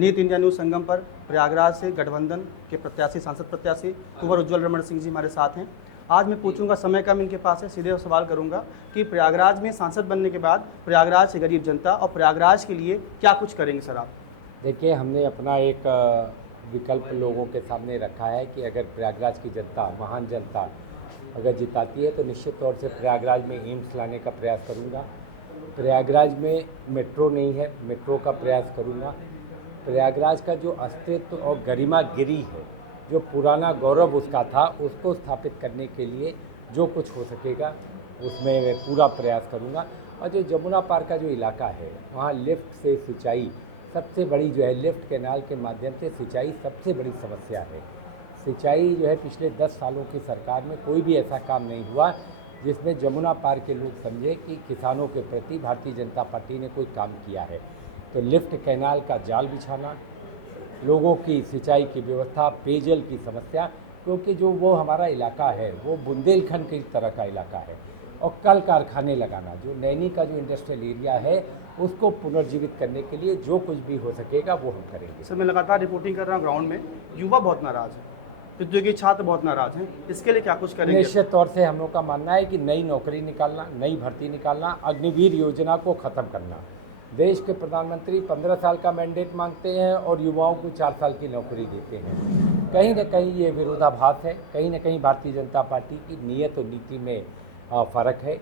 नीत India news संगम पर प्रयागराज से गठबंधन के प्रत्याशी सांसद प्रत्याशी कुंवर उज्ज्वल रमण सिंह जी हमारे साथ हैं। आज मैं पूछूंगा, समय कम इनके पास है, सीधे सवाल करूंगा कि प्रयागराज में सांसद बनने के बाद प्रयागराज से गरीब जनता और प्रयागराज के लिए क्या कुछ करेंगे सर आप? देखिए, हमने अपना एक विकल्प लोगों के सामने रखा है कि अगर प्रयागराज की जनता, महान जनता अगर जिताती है तो निश्चित तौर से प्रयागराज में एम्स लाने का प्रयास करूंगा। प्रयागराज में मेट्रो नहीं है, मेट्रो का प्रयास करूंगा। प्रयागराज का जो अस्तित्व और गरिमा गिरी है, जो पुराना गौरव उसका था, उसको स्थापित करने के लिए जो कुछ हो सकेगा उसमें मैं पूरा प्रयास करूंगा। और जो जमुना पार का जो इलाका है, वहाँ लिफ्ट से सिंचाई सबसे बड़ी जो है, लिफ्ट कैनाल के माध्यम से सिंचाई सबसे बड़ी समस्या है। सिंचाई जो है, पिछले 10 सालों की सरकार में कोई भी ऐसा काम नहीं हुआ जिसमें जमुना पार के लोग समझे कि किसानों के प्रति भारतीय जनता पार्टी ने कोई काम किया है। तो लिफ्ट कैनाल का जाल बिछाना, लोगों की सिंचाई की व्यवस्था, पेयजल की समस्या, क्योंकि जो वो हमारा इलाका है वो बुंदेलखंड की तरह का इलाका है। और कल कारखाने लगाना, जो नैनी का जो इंडस्ट्रियल एरिया है उसको पुनर्जीवित करने के लिए जो कुछ भी हो सकेगा वो हम करेंगे। सर, मैं लगातार रिपोर्टिंग कर रहा हूँ, ग्राउंड में युवा बहुत नाराज़ है, प्रतियोगी छात्र बहुत नाराज़ हैं, इसके लिए क्या कुछ करेंगे? निश्चित तौर से हम लोग का मानना है कि नई नौकरी निकालना, नई भर्ती निकालना, अग्निवीर योजना को ख़त्म करना। देश के प्रधानमंत्री 15 साल का मैंडेट मांगते हैं और युवाओं को 4 साल की नौकरी देते हैं। कहीं न कहीं ये विरोधाभास है, कहीं न कहीं भारतीय जनता पार्टी की नीयत और नीति में फ़र्क है।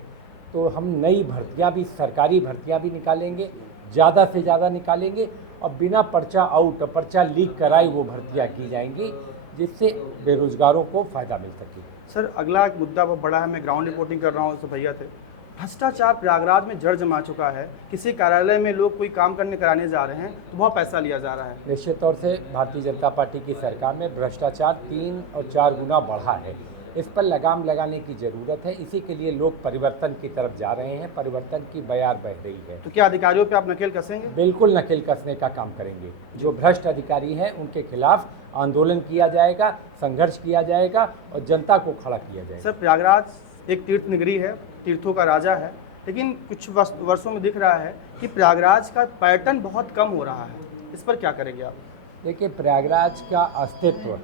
तो हम नई भर्तियां भी, सरकारी भर्तियां भी निकालेंगे, ज़्यादा से ज़्यादा निकालेंगे और बिना पर्चा आउट, पर्चा लीक कराए वो भर्तियां की जाएंगी, जिससे बेरोजगारों को फ़ायदा मिल सके। सर, अगला एक मुद्दा बहुत बड़ा है, मैं ग्राउंड रिपोर्टिंग कर रहा हूँ, तो भैया थे, भ्रष्टाचार प्रयागराज में जड़ जमा चुका है। किसी कार्यालय में लोग कोई काम कराने जा रहे हैं तो वहाँ पैसा लिया जा रहा है। निश्चित तौर से भारतीय जनता पार्टी की सरकार में भ्रष्टाचार 3 और 4 गुना बढ़ा है। इस पर लगाम लगाने की ज़रूरत है। इसी के लिए लोग परिवर्तन की तरफ जा रहे हैं, परिवर्तन की बयार बह रही है। तो क्या अधिकारियों पे आप नकेल कसेंगे? बिल्कुल नकेल कसने का काम करेंगे। जो भ्रष्ट अधिकारी हैं उनके खिलाफ आंदोलन किया जाएगा, संघर्ष किया जाएगा और जनता को खड़ा किया जाएगा। सर, प्रयागराज एक तीर्थ नगरी है, तीर्थों का राजा है, लेकिन कुछ वर्षों में दिख रहा है कि प्रयागराज का पर्यटन बहुत कम हो रहा है, इस पर क्या करेंगे आप? देखिए, प्रयागराज का अस्तित्व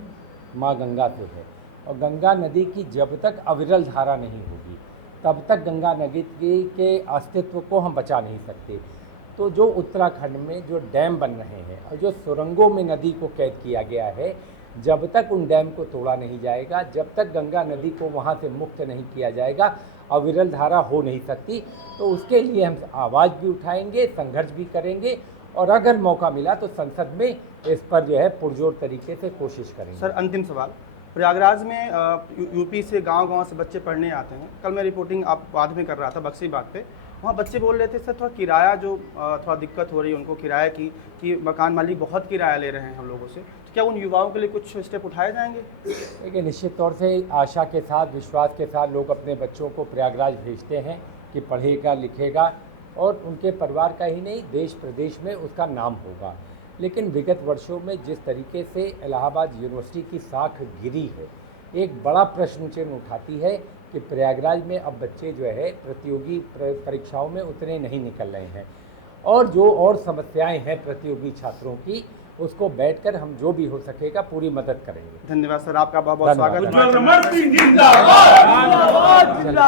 माँ गंगा से है और गंगा नदी की जब तक अविरल धारा नहीं होगी तब तक गंगा नदी के अस्तित्व को हम बचा नहीं सकते। तो जो उत्तराखंड में जो डैम बन रहे हैं और जो सुरंगों में नदी को कैद किया गया है, जब तक उन डैम को तोड़ा नहीं जाएगा, जब तक गंगा नदी को वहाँ से मुक्त नहीं किया जाएगा, अविरल धारा हो नहीं सकती। तो उसके लिए हम आवाज़ भी उठाएंगे, संघर्ष भी करेंगे और अगर मौका मिला तो संसद में इस पर जो है पुरजोर तरीके से कोशिश करेंगे। सर, अंतिम सवाल, प्रयागराज में यूपी से गांव-गांव से बच्चे पढ़ने आते हैं। कल मैं रिपोर्टिंग आप बाद में कर रहा था बक्सी बात पे, वहाँ बच्चे बोल रहे थे सर थोड़ा किराया जो थोड़ा दिक्कत हो रही है उनको किराए की, कि मकान मालिक बहुत किराया ले रहे हैं हम लोगों से। तो क्या उन युवाओं के लिए कुछ स्टेप उठाए जाएंगे? देखिए, निश्चित तौर से आशा के साथ, विश्वास के साथ लोग अपने बच्चों को प्रयागराज भेजते हैं कि पढ़ेगा लिखेगा और उनके परिवार का ही नहीं, देश प्रदेश में उसका नाम होगा। लेकिन विगत वर्षों में जिस तरीके से इलाहाबाद यूनिवर्सिटी की साख गिरी है, एक बड़ा प्रश्न चिन्ह उठाती है कि प्रयागराज में अब बच्चे जो है प्रतियोगी परीक्षाओं में उतने नहीं निकल रहे हैं और जो और समस्याएं हैं प्रतियोगी छात्रों की, उसको बैठकर हम जो भी हो सकेगा पूरी मदद करेंगे। धन्यवाद सर, आपका बहुत बहुत स्वागत है।